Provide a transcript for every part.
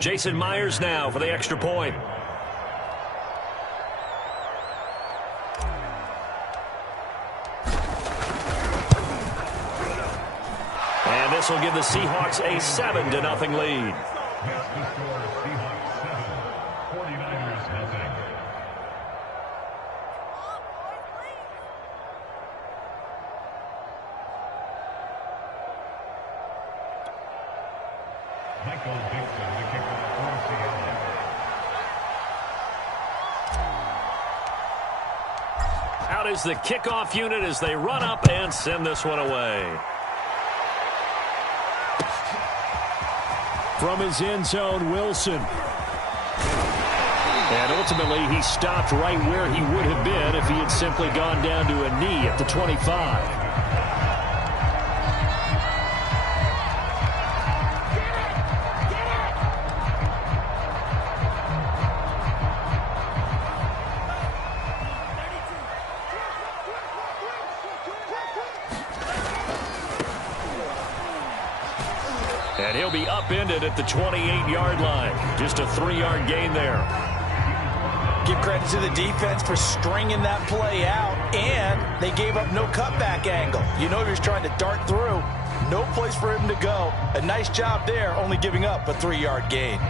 Jason Myers now for the extra point. And this will give the Seahawks a 7-0 lead. Out is the kickoff unit as they run up and send this one away. From his end zone, Wilson. And ultimately, he stopped right where he would have been if he had simply gone down to a knee at the 25. And he'll be upended at the 28-yard line. Just a 3-yard gain there. Give credit to the defense for stringing that play out, and they gave up no cutback angle. You know he was trying to dart through. No place for him to go. A nice job there, only giving up a 3-yard gain.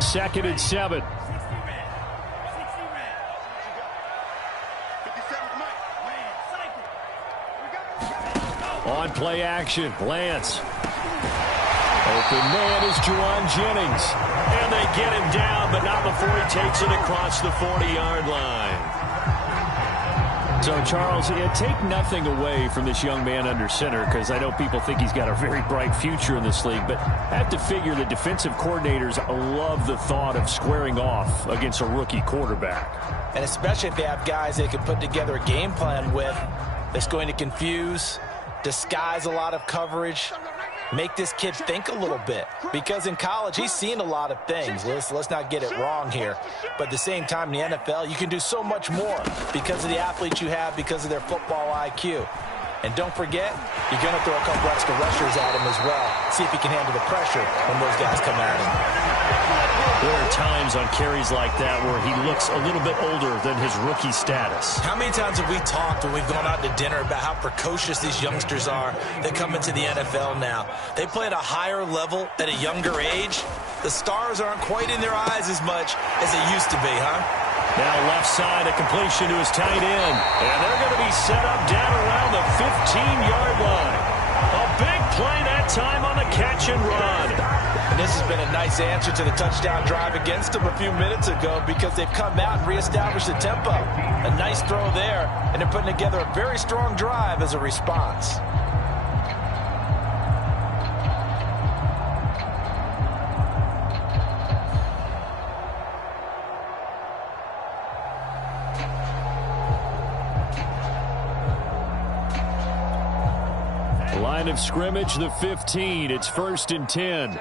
2nd and 7. On play action, Lance. Open man is Juwan Jennings. And they get him down, but not before he takes it across the 40-yard line. So, Charles, take nothing away from this young man under center, because I know people think he's got a very bright future in this league, but I have to figure the defensive coordinators love the thought of squaring off against a rookie quarterback. And especially if they have guys they can put together a game plan with that's going to confuse, disguise a lot of coverage, make this kid think a little bit. Because in college, he's seen a lot of things. Let's not get it wrong here. But at the same time, in the NFL, you can do so much more because of the athletes you have, because of their football IQ. And don't forget, you're going to throw a couple extra rushers at him as well. See if he can handle the pressure when those guys come at him. There are times on carries like that where he looks a little bit older than his rookie status. How many times have we talked when we've gone out to dinner about how precocious these youngsters are that come into the NFL now? They play at a higher level at a younger age. The stars aren't quite in their eyes as much as they used to be, huh? Now left side, a completion to his tight end. And they're going to be set up down around the 15-yard line. A big play that time on the catch and run. And this has been a nice answer to the touchdown drive against them a few minutes ago, because they've come out and reestablished the tempo. A nice throw there, and they're putting together a very strong drive as a response. Line of scrimmage, the 15. It's 1st and 10.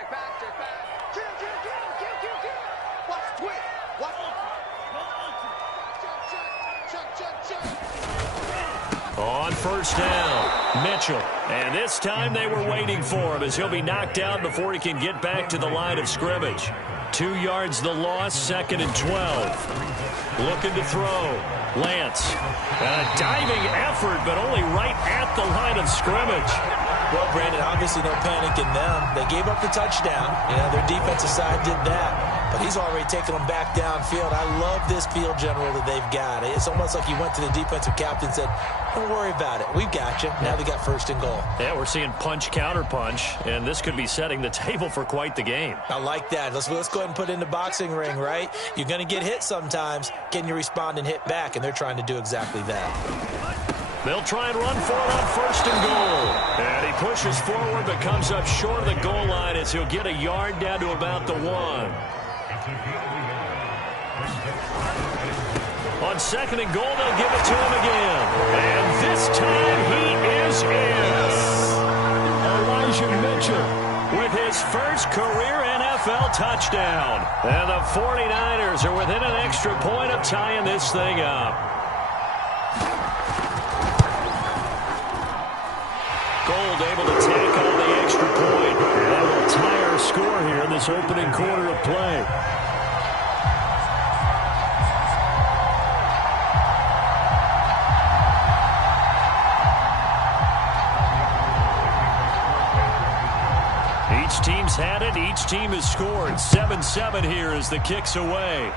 On first down, Mitchell. And this time they were waiting for him as he'll be knocked out before he can get back to the line of scrimmage. 2 yards the loss, 2nd and 12. Looking to throw. Lance. A diving effort, but only right at the line of scrimmage. Well, Brandon, obviously no panic in them. They gave up the touchdown. You know, their defensive side did that. But he's already taken them back downfield. I love this field general that they've got. It's almost like he went to the defensive captain and said, don't worry about it. We've got you. Now they got 1st and goal. Yeah, we're seeing punch, counter punch, and this could be setting the table for quite the game. I like that. Let's go ahead and put it in the boxing ring, right? You're going to get hit sometimes. Can you respond and hit back? And they're trying to do exactly that. They'll try and run for it on 1st and goal. And he pushes forward but comes up short of the goal line as he'll get a yard down to about the 1. On 2nd and goal, they'll give it to him again. And this time he is in. Elijah Mitchell with his first career NFL touchdown. And the 49ers are within an extra point of tying this thing up. Gold able to take on the extra point. this opening quarter of play. Each team's had it. Each team has scored. 7-7 here as the kick's away.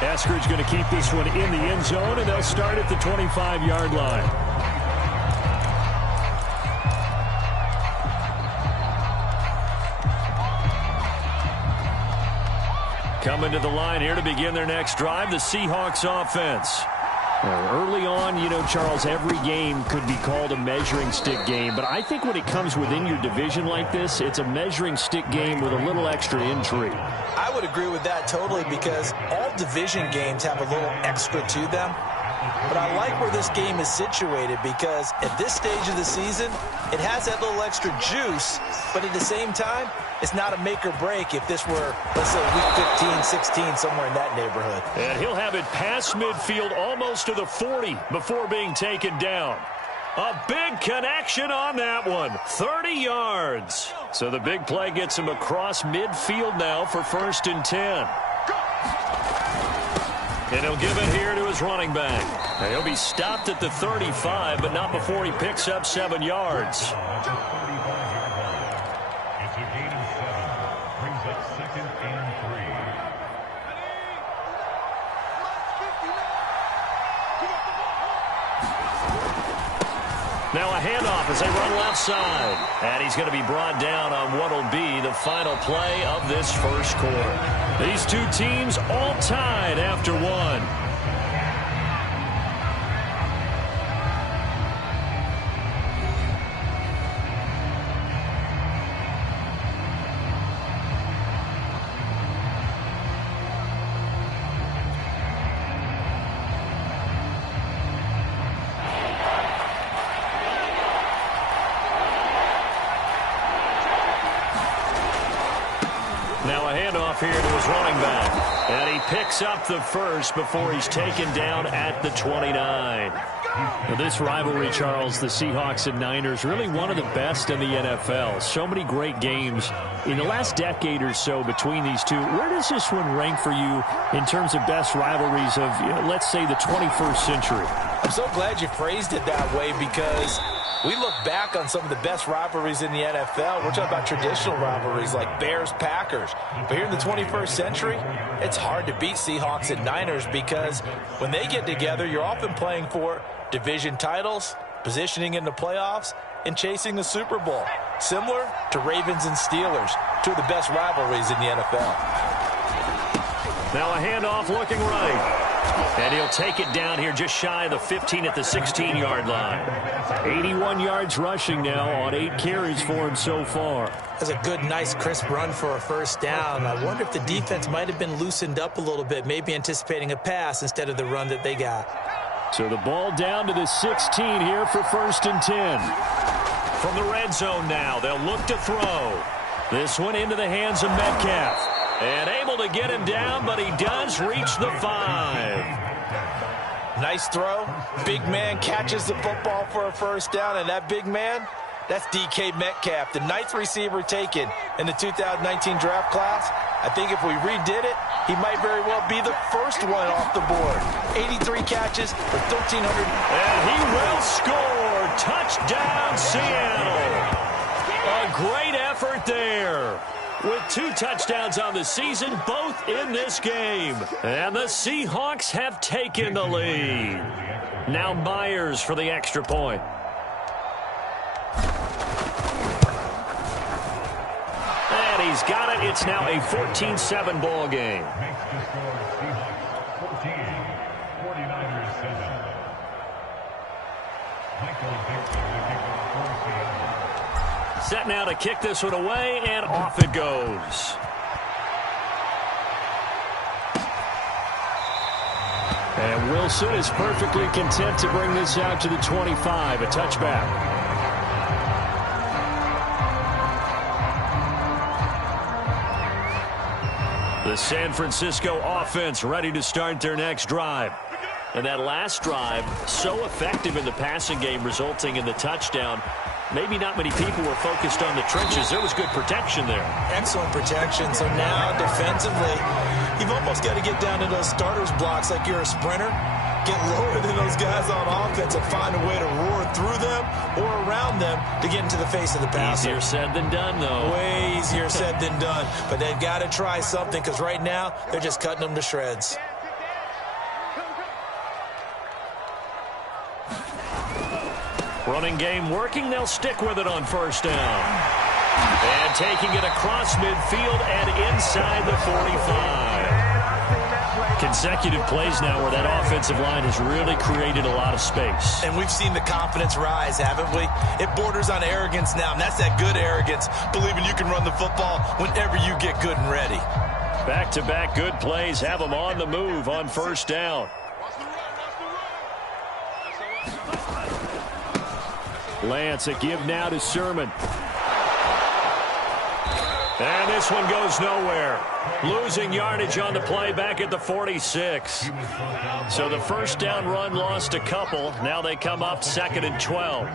Eskridge going to keep this one in the end zone, and they'll start at the 25-yard line. Coming to the line here to begin their next drive, the Seahawks offense. Early on, you know, Charles, every game could be called a measuring stick game. But I think when it comes within your division like this, it's a measuring stick game with a little extra intrigue. I would agree with that totally because all division games have a little extra to them. But I like where this game is situated because at this stage of the season, it has that little extra juice. But at the same time, it's not a make or break if this were, let's say, week 15, 16, somewhere in that neighborhood. And he'll have it past midfield almost to the 40 before being taken down. A big connection on that one. 30 yards. So the big play gets him across midfield now for 1st and 10. And he'll give it here to his running back. Now he'll be stopped at the 35, but not before he picks up 7 yards. Now a handoff as they run left side. And he's going to be brought down on what will be the final play of this first quarter. These two teams all tied after one. Now a handoff here to his running back. And he picks up the first before he's taken down at the 29. Now this rivalry, Charles, the Seahawks and Niners, really one of the best in the NFL. So many great games in the last decade or so between these two. Where does this one rank for you in terms of best rivalries of, you know, let's say, the 21st century? I'm so glad you phrased it that way because we look back on some of the best rivalries in the NFL. We're talking about traditional rivalries like Bears-Packers. But here in the 21st century, it's hard to beat Seahawks and Niners because when they get together, you're often playing for division titles, positioning in the playoffs, and chasing the Super Bowl. Similar to Ravens and Steelers, two of the best rivalries in the NFL. Now a handoff looking right. And he'll take it down here just shy of the 15 at the 16-yard line. 81 yards rushing now on 8 carries for him so far. That's a good, nice, crisp run for a first down. I wonder if the defense might have been loosened up a little bit, maybe anticipating a pass instead of the run that they got. So the ball down to the 16 here for 1st and 10. From the red zone now, they'll look to throw. This one into the hands of Metcalf. And able to get him down, but he does reach the 5. Nice throw. Big man catches the football for a first down, and that big man, that's DK Metcalf, the 9th receiver taken in the 2019 draft class. I think if we redid it, he might very well be the first one off the board. 83 catches for 1,300. And he will score. Touchdown, Seattle. A great effort there. With 2 touchdowns on the season, both in this game. And the Seahawks have taken the lead. Now Myers for the extra point. And he's got it. It's now a 14-7 ball game. Set now to kick this one away, and off it goes. And Wilson is perfectly content to bring this out to the 25, a touchback. The San Francisco offense ready to start their next drive. And that last drive, so effective in the passing game, resulting in the touchdown. maybe not many people were focused on the trenches. There was good protection there. Excellent protection. So now defensively, you've almost got to get down to those starters blocks like you're a sprinter. Get lower than those guys on offense and find a way to roar through them or around them to get into the face of the passer. Easier said than done, though. Way easier said than done. But they've got to try something because right now they're just cutting them to shreds. Running game working. They'll stick with it on first down. And taking it across midfield and inside the 45. Consecutive plays now where that offensive line has really created a lot of space. And we've seen the confidence rise, haven't we? It borders on arrogance now, and that's that good arrogance, believing you can run the football whenever you get good and ready. Back-to-back good plays have them on the move on first down. Lance, a give now to Sermon. And this one goes nowhere. Losing yardage on the play back at the 46. So the first down run lost a couple. Now they come up 2nd and 12.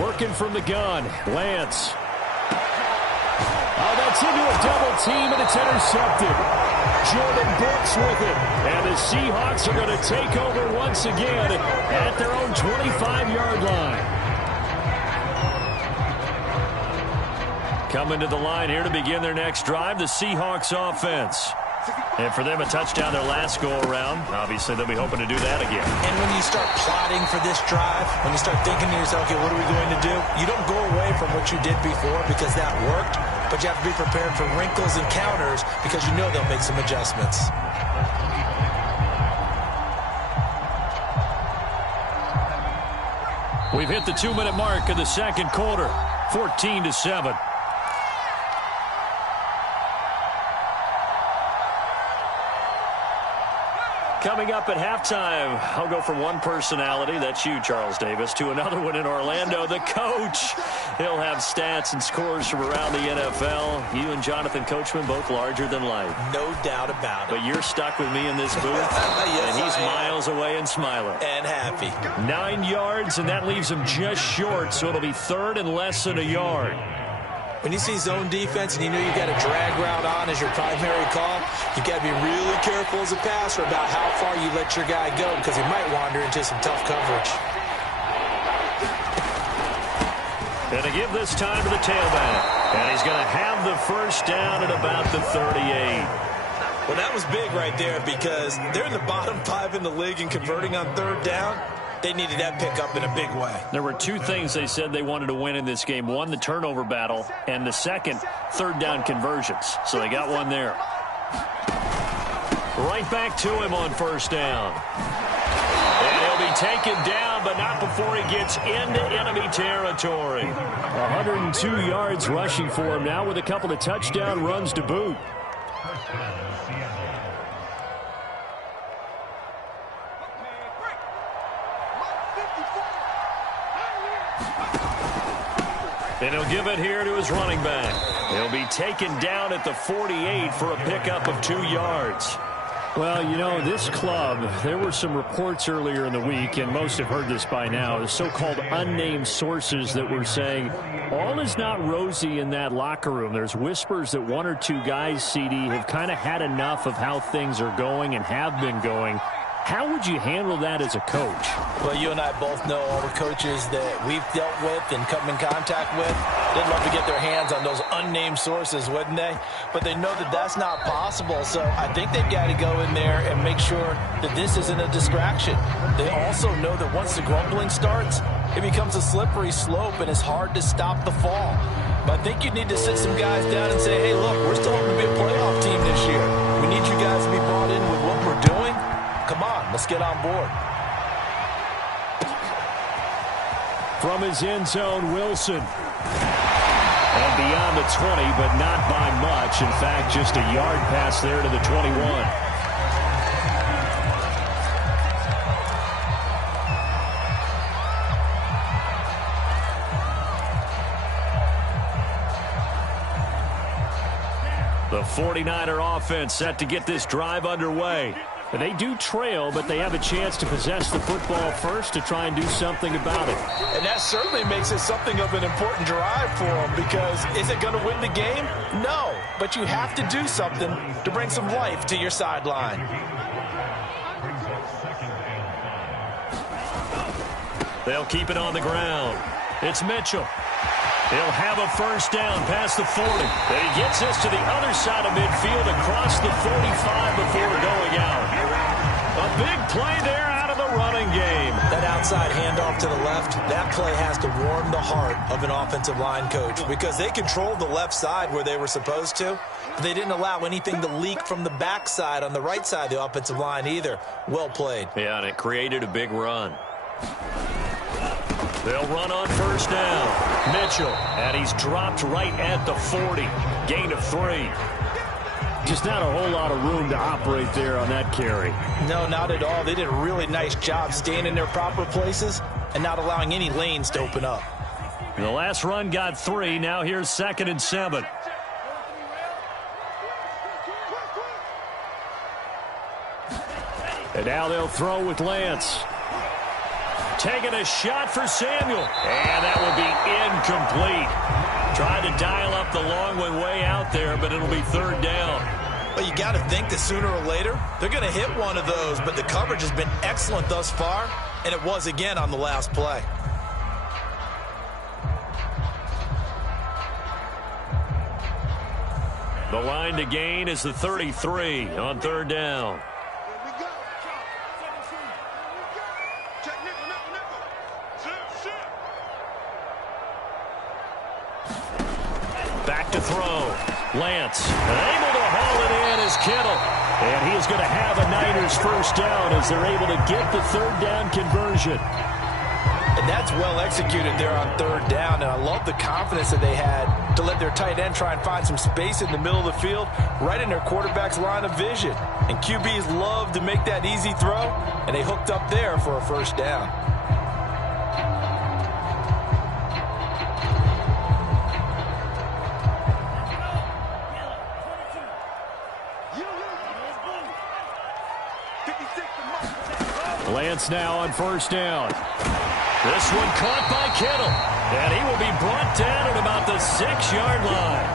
Working from the gun. Lance. Oh, that's into a double team, and it's intercepted. Jordan Brooks with it. And the Seahawks are going to take over once again at their own 25-yard line. Coming to the line here to begin their next drive, the Seahawks offense. And for them, a touchdown their last go-around. Obviously, they'll be hoping to do that again. And when you start plotting for this drive, when you start thinking to yourself, okay, what are we going to do? You don't go away from what you did before because that worked, but you have to be prepared for wrinkles and counters because you know they'll make some adjustments. We've hit the 2-minute mark of the second quarter, 14-7. Coming up at halftime, I'll go from one personality, that's you, Charles Davis, to another one in Orlando, the coach. He'll have stats and scores from around the NFL. You and Jonathan Coachman, both larger than life. No doubt about it. But you're stuck with me in this booth, yes, and he's miles away and smiling. And happy. 9 yards, and that leaves him just short, so it'll be 3rd and less than a yard. When you see zone defense and you know you've got a drag route on as your primary call, you've got to be really careful as a passer about how far you let your guy go because he might wander into some tough coverage. And to give this time to the tailback. And he's going to have the first down at about the 38. Well, that was big right there because they're in the bottom 5 in the league in converting on 3rd down. They needed that pickup in a big way. There were 2 things they said they wanted to win in this game. One, the turnover battle, and the second, 3rd down conversions. So they got one there. Right back to him on first down. And he'll be taken down, but not before he gets into enemy territory. 102 yards rushing for him now with a couple of touchdown runs to boot. And he'll give it here to his running back. He'll be taken down at the 48 for a pickup of 2 yards. Well, you know, this club, there were some reports earlier in the week, and most have heard this by now, the so-called unnamed sources that were saying all is not rosy in that locker room. There's whispers that 1 or 2 guys, CD, have kind of had enough of how things are going and have been going. How would you handle that as a coach? Well, you and I both know all the coaches that we've dealt with and come in contact with. They'd love to get their hands on those unnamed sources, wouldn't they? But they know that that's not possible, so I think they've got to go in there and make sure that this isn't a distraction. They also know that once the grumbling starts, it becomes a slippery slope and it's hard to stop the fall. But I think you need to sit some guys down and say, hey, look, we're still going to be a playoff team this year. We need you guys to be brought in with what we're doing. Come on, let's get on board. From his end zone, Wilson. And beyond the 20, but not by much. In fact, just a yard pass there to the 21. The 49er offense set to get this drive underway. They do trail, but they have a chance to possess the football first to try and do something about it. And that certainly makes it something of an important drive for them, because is it going to win the game? No, but you have to do something to bring some life to your sideline. They'll keep it on the ground. It's Mitchell. He'll have a first down past the 40. And he gets this to the other side of midfield across the 45 before going out. A big play there out of the running game. That outside handoff to the left, that play has to warm the heart of an offensive line coach, because they controlled the left side where they were supposed to, but they didn't allow anything to leak from the backside on the right side of the offensive line either. Well played. Yeah, and it created a big run. They'll run on first down. Mitchell, and he's dropped right at the 40. Gain of 3. Just not a whole lot of room to operate there on that carry. No, not at all. They did a really nice job staying in their proper places and not allowing any lanes to open up. The last run got 3. Now here's 2nd and 7. And now they'll throw with Lance. Taking a shot for Samuel. And that will be incomplete. Tried to dial up the long one way out there, but it'll be 3rd down. But you got to think that sooner or later, they're going to hit one of those. But the coverage has been excellent thus far, and it was again on the last play. The line to gain is the 33 on 3rd down. Back to throw. Lance able to haul it in as Kittle. And he is going to have a Niners first down as they're able to get the 3rd down conversion. And that's well executed there on 3rd down. And I love the confidence that they had to let their tight end try and find some space in the middle of the field, right in their quarterback's line of vision. And QBs love to make that easy throw, and they hooked up there for a first down. Lance now on first down. This one caught by Kittle. And he will be brought down at about the 6-yard line.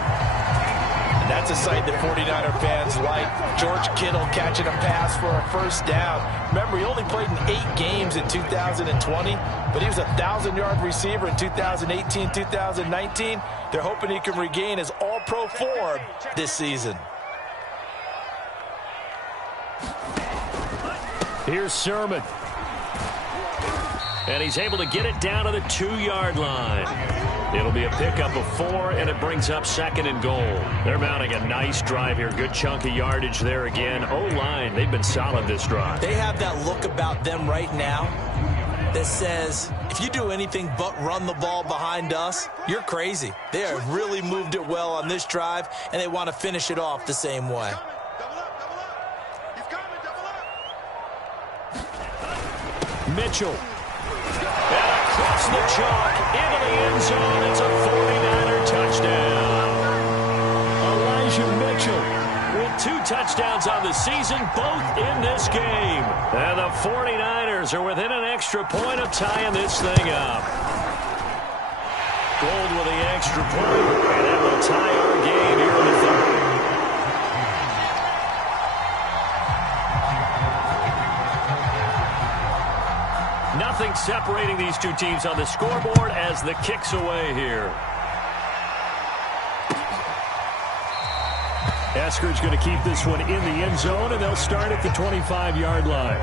And that's a sight that 49er fans like. George Kittle catching a pass for a first down. Remember, he only played in 8 games in 2020, but he was a 1,000-yard receiver in 2018, 2019. They're hoping he can regain his all-pro form this season. Here's Sermon. And he's able to get it down to the 2-yard line. It'll be a pickup of 4, and it brings up 2nd and goal. They're mounting a nice drive here. Good chunk of yardage there again. O-line, they've been solid this drive. They have that look about them right now that says, if you do anything but run the ball behind us, you're crazy. They have really moved it well on this drive, and they want to finish it off the same way. Mitchell. And across the chalk into the end zone. It's a 49er touchdown. Elijah Mitchell with 2 touchdowns on the season, both in this game. And the 49ers are within an extra point of tying this thing up. Gold with the extra point, and that will tie our game here in the 3rd. Nothing separating these two teams on the scoreboard as the kick's away here. Eskridge going to keep this one in the end zone, and they'll start at the 25-yard line.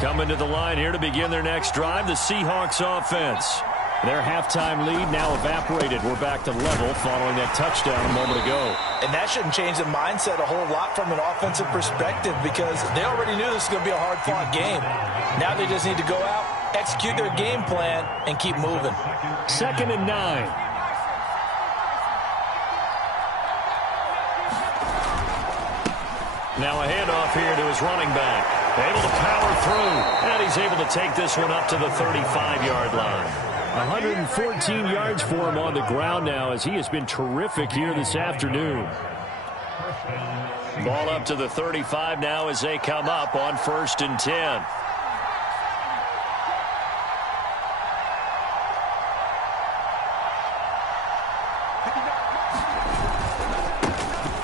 Coming to the line here to begin their next drive, the Seahawks offense. Their halftime lead now evaporated. We're back to level following that touchdown a moment ago. And that shouldn't change the mindset a whole lot from an offensive perspective, because they already knew this was going to be a hard-fought game. Now they just need to go out, execute their game plan, and keep moving. 2nd and 9. Now a handoff here to his running back. Able to power through, and he's able to take this one up to the 35-yard line. 114 yards for him on the ground now, as he has been terrific here this afternoon. Ball up to the 35 now as they come up on 1st and 10.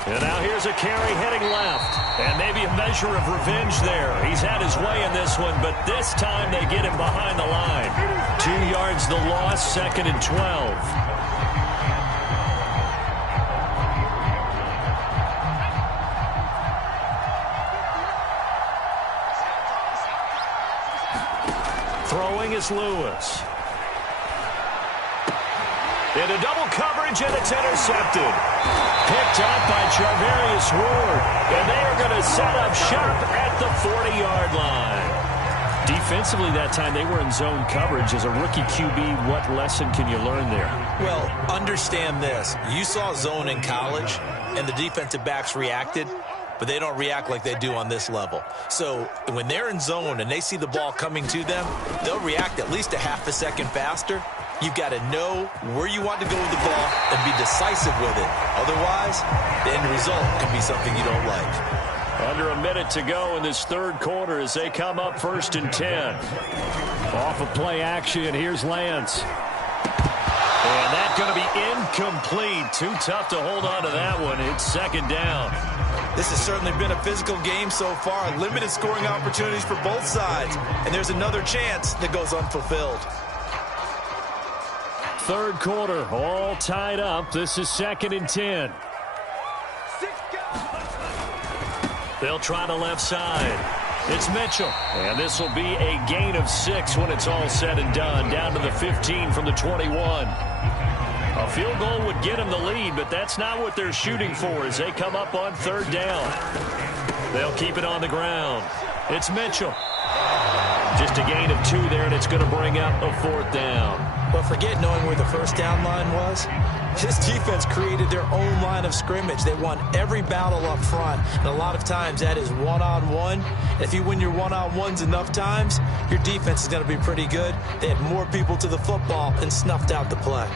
And now here's a carry heading left. And maybe a measure of revenge there. He's had his way in this one, but this time they get him behind the line. 2 yards the loss, 2nd and 12. Throwing is Lewis. Into double coverage, and it's intercepted. Picked up by Charvarius Ward. And they are going to set up shop at the 40-yard line. Defensively that time, they were in zone coverage. As a rookie QB, what lesson can you learn there? Well, understand this. You saw zone in college, and the defensive backs reacted, but they don't react like they do on this level. So when they're in zone and they see the ball coming to them, they'll react at least a half a second faster. You've got to know where you want to go with the ball and be decisive with it. Otherwise, the end result can be something you don't like. Under a minute to go in this 3rd quarter as they come up 1st and 10. Off of play action, here's Lance. And that's going to be incomplete. Too tough to hold on to that one. It's 2nd down. This has certainly been a physical game so far. Limited scoring opportunities for both sides. And there's another chance that goes unfulfilled. 3rd quarter, all tied up. This is 2nd and 10. They'll try the left side. It's Mitchell. And this will be a gain of 6 when it's all said and done. Down to the 15 from the 21. A field goal would get them the lead, but that's not what they're shooting for as they come up on 3rd down. They'll keep it on the ground. It's Mitchell. Just a gain of 2 there, and it's going to bring up a 4th down. But forget knowing where the 1st down line was. This defense created their own line of scrimmage. They won every battle up front, and a lot of times that is one-on-one. If you win your one-on-ones enough times, your defense is going to be pretty good. They had more people to the football and snuffed out the play.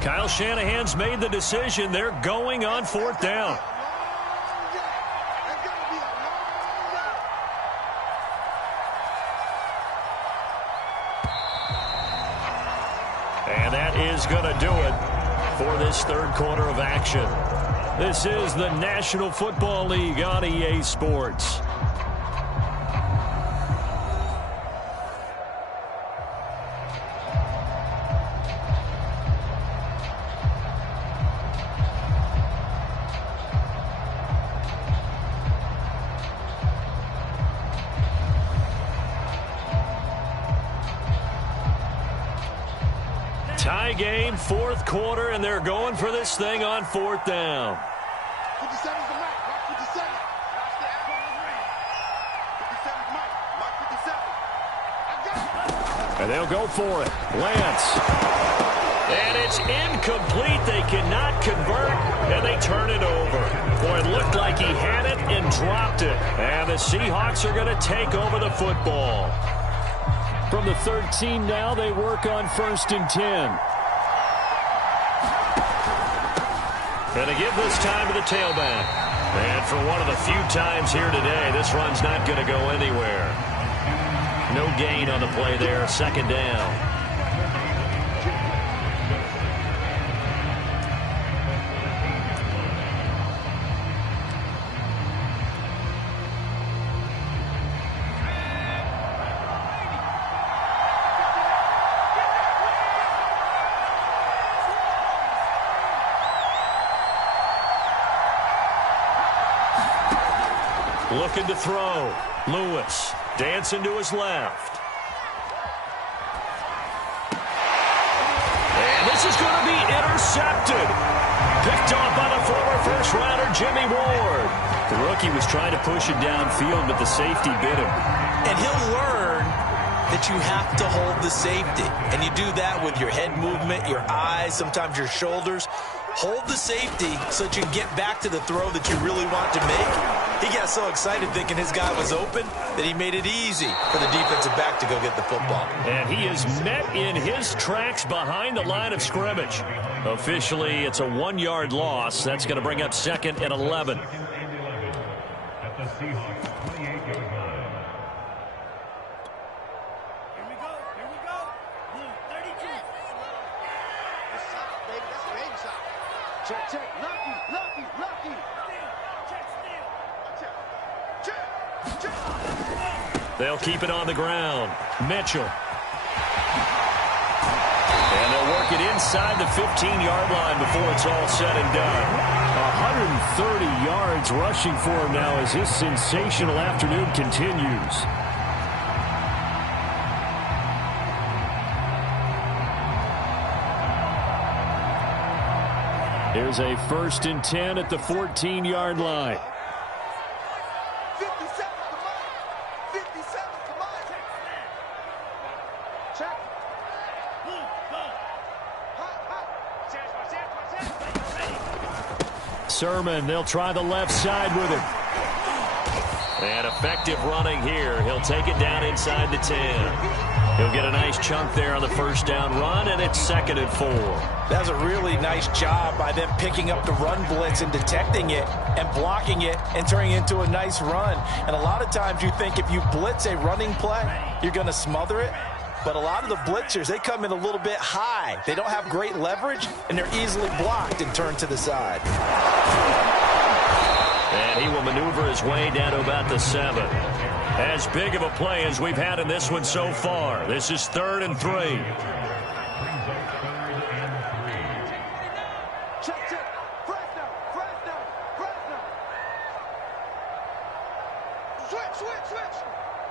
Kyle Shanahan's made the decision. They're going on 4th down. And that is going to do it for this 3rd quarter of action. This is the National Football League on EA Sports. Tie game, 4th quarter, and they're going for this thing on 4th down. And they'll go for it. Lance. And it's incomplete. They cannot convert, and they turn it over. Boy, it looked like he had it and dropped it. And the Seahawks are going to take over the football. From the 13 now, they work on 1st and 10. And to give this time to the tailback. And for one of the few times here today, this run's not going to go anywhere. No gain on the play there, 2nd down. Looking to throw. Lewis dancing to his left. And this is going to be intercepted. Picked off by the former first-rounder Jimmy Ward. The rookie was trying to push it downfield, but the safety bit him. And he'll learn that you have to hold the safety. And you do that with your head movement, your eyes, sometimes your shoulders. Hold the safety so that you can get back to the throw that you really want to make. He got so excited thinking his guy was open that he made it easy for the defensive back to go get the football. And he is met in his tracks behind the line of scrimmage. Officially, it's a 1-yard loss. That's going to bring up 2nd and 11. At the Seahawks 28-yard line. Here we go. Blue, 32. That's soft, baby. That's baby soft. Check. Lucky. Check. They'll keep it on the ground. Mitchell. And they'll work it inside the 15-yard line before it's all said and done. 130 yards rushing for him now as his sensational afternoon continues. Here's a 1st and 10 at the 14-yard line. 57, come on. 57, come on. Check. Blue, go. Hot. Sermon, they'll try the left side with him. And effective running here. He'll take it down inside the 10. He'll get a nice chunk there on the 1st down run, and it's 2nd and 4. That was a really nice job by them picking up the run blitz and detecting it and blocking it and turning it into a nice run. And a lot of times you think if you blitz a running play, you're going to smother it. But a lot of the blitzers, they come in a little bit high. They don't have great leverage, and they're easily blocked and turned to the side. And he will maneuver his way down to about the 7. As big of a play as we've had in this one so far. This is 3rd and 3. Check. Fresno. Switch.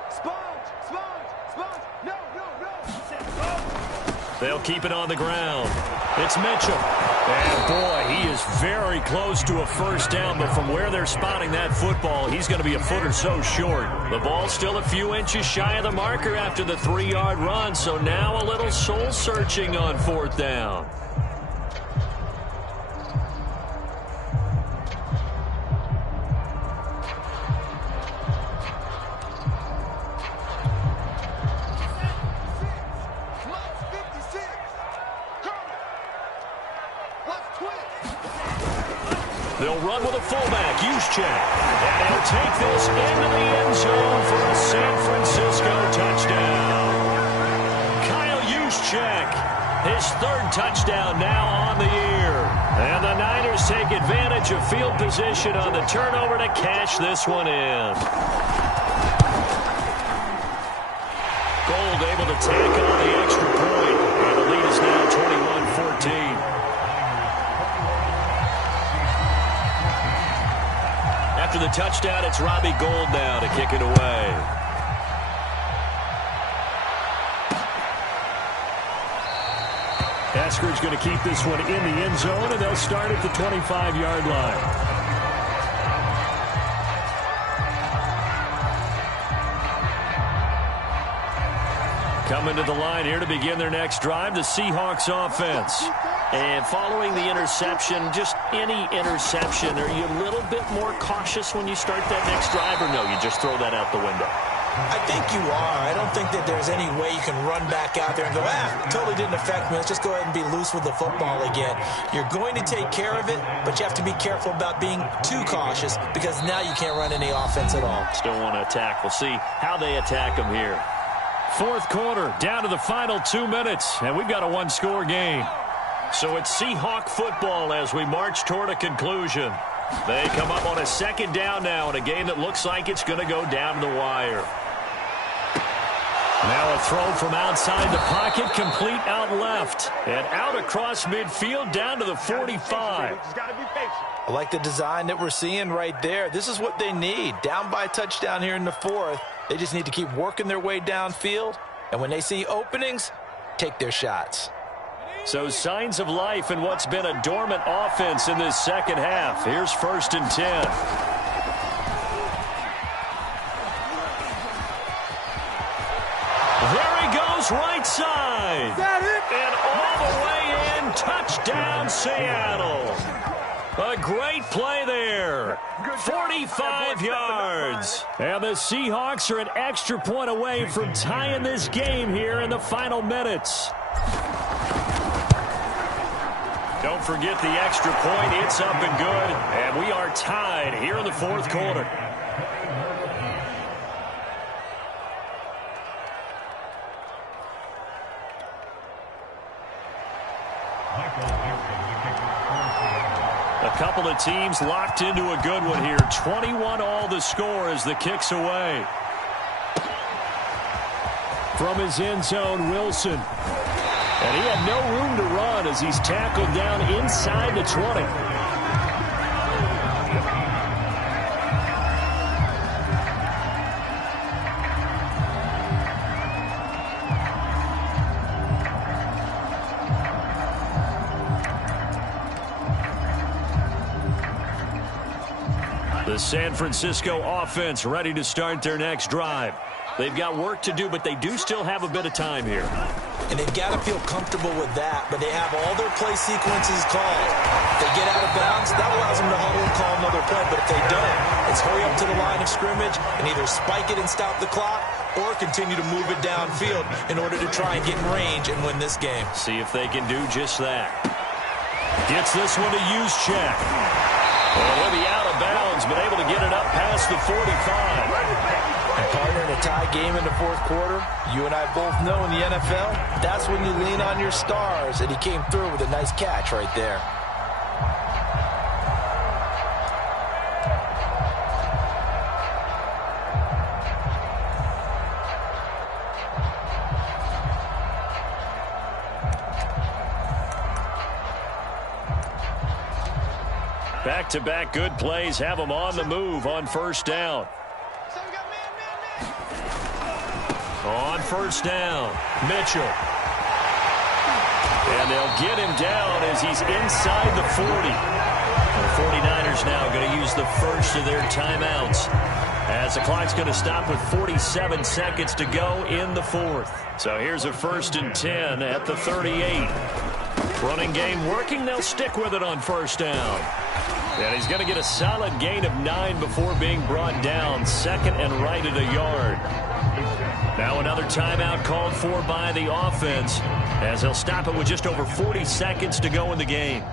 Sponge. No. They'll keep it on the ground. It's Mitchell. And boy, he is very close to a 1st down, but from where they're spotting that football, he's going to be a foot or so short. The ball still a few inches shy of the marker after the 3-yard run, so now a little soul-searching on 4th down. They'll run with a fullback, Juszczyk. And he'll take this into the end zone for a San Francisco touchdown. Kyle Juszczyk, his 3rd touchdown now on the year. And the Niners take advantage of field position on the turnover to cash this one in. Gold able to tack on the extra point. And the lead is now 21-14. After the touchdown, it's Robbie Gould now to kick it away. Eskridge going to keep this one in the end zone, and they'll start at the 25-yard line. Coming to the line here to begin their next drive, the Seahawks offense. And following the interception, just any interception, are you a little bit more cautious when you start that next drive, or no, you just throw that out the window? I think you are. I don't think that there's any way you can run back out there and go, totally didn't affect me. Let's just go ahead and be loose with the football again. You're going to take care of it, but you have to be careful about being too cautious because now you can't run any offense at all. Still want to attack. We'll see how they attack them here. 4th quarter, down to the final 2 minutes, and we've got a 1-score game. So it's Seahawk football as we march toward a conclusion. They come up on a 2nd down now in a game that looks like it's going to go down to the wire. Now a throw from outside the pocket, complete out left. And out across midfield down to the 45. I like the design that we're seeing right there. This is what they need. Down by a touchdown here in the 4th. They just need to keep working their way downfield. And when they see openings, take their shots. So signs of life in what's been a dormant offense in this 2nd half. Here's 1st and 10. There goes right side. And all the way in, touchdown Seattle. A great play there. 45 yards. And the Seahawks are an extra point away from tying this game here in the final minutes. Don't forget the extra point. It's up and good. And we are tied here in the fourth quarter. A couple of teams locked into a good one here. 21-all the score as the kick's away. From his end zone, Wilson. And he had no room to run as he's tackled down inside the 20. The San Francisco offense ready to start their next drive. They've got work to do, but they do still have a bit of time here. And they've got to feel comfortable with that, but they have all their play sequences called. If they get out of bounds, that allows them to huddle and call another play, but if they don't, it's hurry up to the line of scrimmage and either spike it and stop the clock or continue to move it downfield in order to try and get in range and win this game. See if they can do just that. Gets this one to Juszczyk. Well, he'll be out of bounds, but able to get it up past the 45. And partner, in a tie game in the fourth quarter, you and I both know in the NFL, that's when you lean on your stars, and he came through with a nice catch right there. Back-to-back good plays have them on the move on first down. On first down, Mitchell. And they'll get him down as he's inside the 40. The 49ers now going to use the first of their timeouts as the clock's going to stop with 47 seconds to go in the fourth. So here's a 1st and 10 at the 38. Running game working. They'll stick with it on first down. And he's going to get a solid gain of 9 before being brought down. Second and right at a yard. Now another timeout called for by the offense as they'll stop it with just over 40 seconds to go in the game.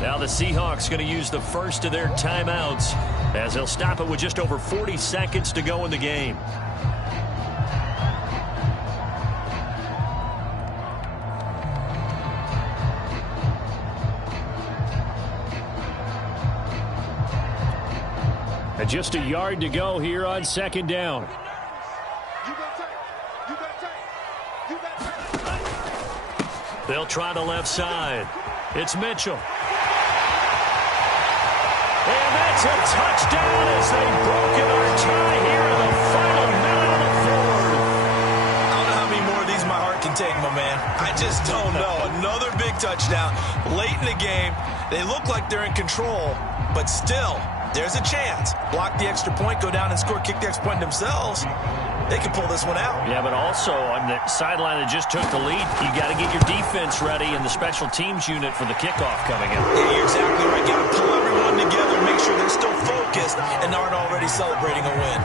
Now the Seahawks going to use the first of their timeouts as they'll stop it with just over 40 seconds to go in the game. And just a yard to go here on second down. They'll try the left side. It's Mitchell. And that's a touchdown as they've broken our tie here in the final minute of the fourth. I don't know how many more of these my heart can take, my man. I just don't know. Another big touchdown late in the game. They look like they're in control, but still, there's a chance. Block the extra point, go down and score, kick the extra point themselves. They can pull this one out. Yeah, but also on the sideline that just took the lead, you got to get your defense ready and the special teams unit for the kickoff coming in. Yeah, you're exactly right. Got to pull everyone together, make sure they're still focused and aren't already celebrating a win.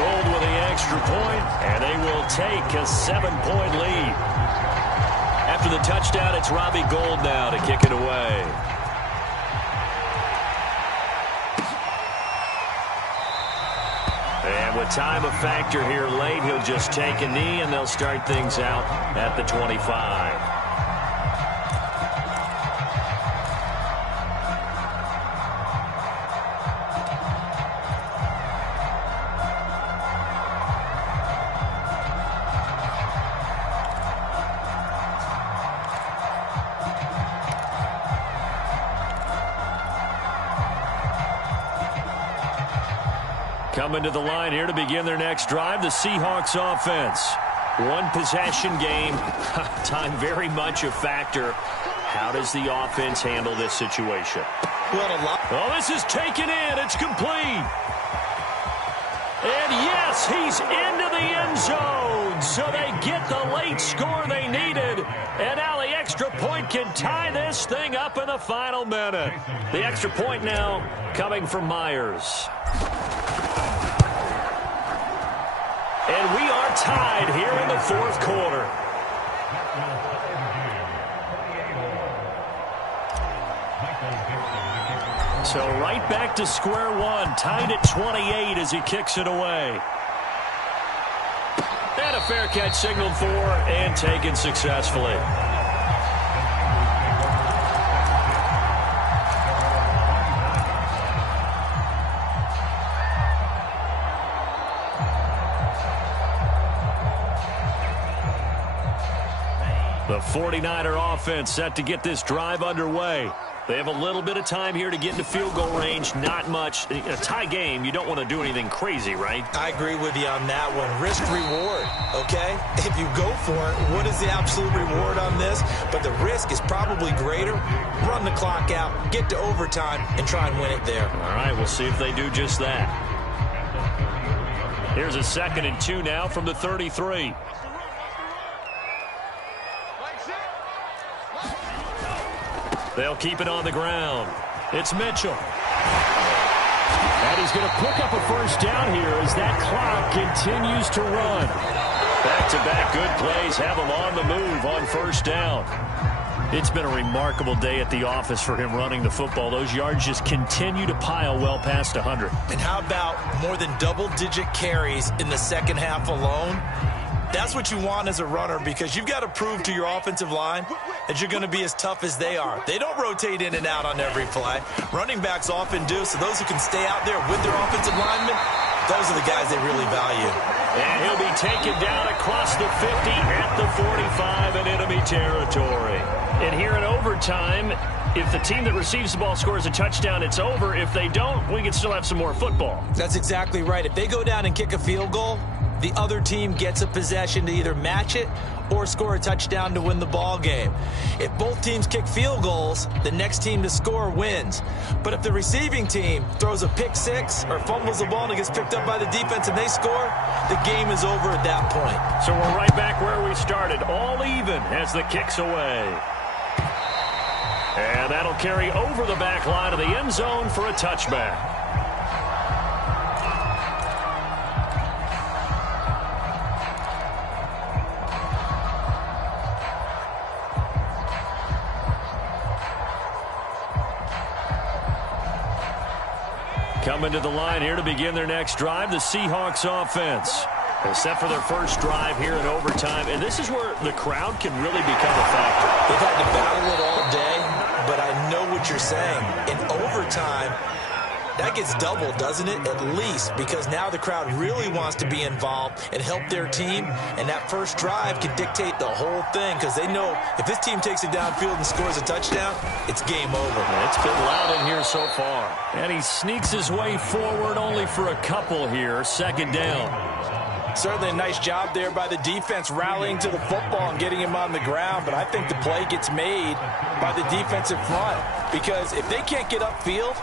Gold with the extra point, and they will take a 7-point lead. After the touchdown, it's Robbie Gould now to kick it away. And with time a factor here late, he'll just take a knee, and they'll start things out at the 25. Coming to the line here to begin their next drive, the Seahawks offense. One possession game. Time very much a factor. How does the offense handle this situation? Well, Oh, this is taken in. It's complete. And yes, he's into the end zone. So they get the late score they needed. And now the extra point can tie this thing up in the final minute. The extra point now coming from Myers. And we are tied here in the fourth quarter. So right back to square one, tied at 28 as he kicks it away. And a fair catch signaled for and taken successfully. The 49er offense set to get this drive underway. They have a little bit of time here to get into field goal range. Not much. In a tie game, you don't want to do anything crazy, right? I agree with you on that one. Risk reward, okay? If you go for it, what is the absolute reward on this? But the risk is probably greater. Run the clock out, get to overtime, and try and win it there. All right, we'll see if they do just that. Here's a 2nd and 2 now from the 33. They'll keep it on the ground. It's Mitchell. And he's going to pick up a first down here as that clock continues to run. Back-to-back good plays have him on the move on first down. It's been a remarkable day at the office for him running the football. Those yards just continue to pile well past 100. And how about more than double-digit carries in the second half alone? That's what you want as a runner, because you've got to prove to your offensive line that you're going to be as tough as they are. They don't rotate in and out on every play. Running backs often do, so those who can stay out there with their offensive linemen, those are the guys they really value. And he'll be taken down across the 50 at the 45 in enemy territory. And here in overtime, if the team that receives the ball scores a touchdown, it's over. If they don't, we can still have some more football. That's exactly right. If they go down and kick a field goal, the other team gets a possession to either match it or score a touchdown to win the ball game. If both teams kick field goals, the next team to score wins. But if the receiving team throws a pick six or fumbles the ball and it gets picked up by the defense and they score, the game is over at that point. So we're right back where we started, all even as the kick's away. And that'll carry over the back line of the end zone for a touchback. Coming to the line here to begin their next drive, the Seahawks offense. They're set for their first drive here in overtime, and this is where the crowd can really become a factor. They've had to battle it all day, but I know what you're saying. In overtime, that gets doubled, doesn't it? At least, because now the crowd really wants to be involved and help their team, and that first drive can dictate the whole thing, because they know if this team takes it downfield and scores a touchdown, it's game over. It's been loud in here so far. And he sneaks his way forward only for a couple here. 2nd down. Certainly a nice job there by the defense rallying to the football and getting him on the ground, but I think the play gets made by the defensive front, because if they can't get upfield,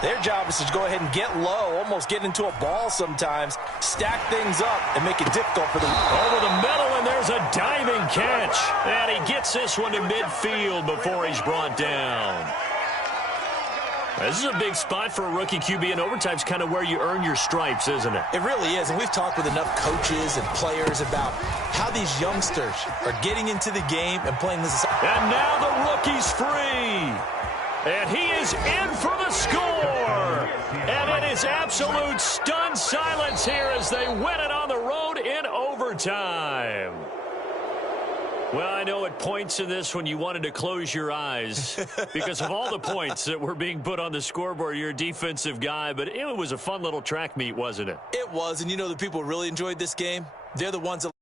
their job is to go ahead and get low, almost get into a ball sometimes, stack things up, and make it difficult for them. Over the middle, and there's a diving catch. And he gets this one to midfield before he's brought down. This is a big spot for a rookie QB, and overtime's kind of where you earn your stripes, isn't it? It really is, and we've talked with enough coaches and players about how these youngsters are getting into the game and playing this. And now the rookie's free. And he is in for the score. And it is absolute stunned silence here as they win it on the road in overtime. Well, I know at points in this when you wanted to close your eyes because of all the points that were being put on the scoreboard. You're a defensive guy, but it was a fun little track meet, wasn't it? It was, and you know the people who really enjoyed this game? They're the ones that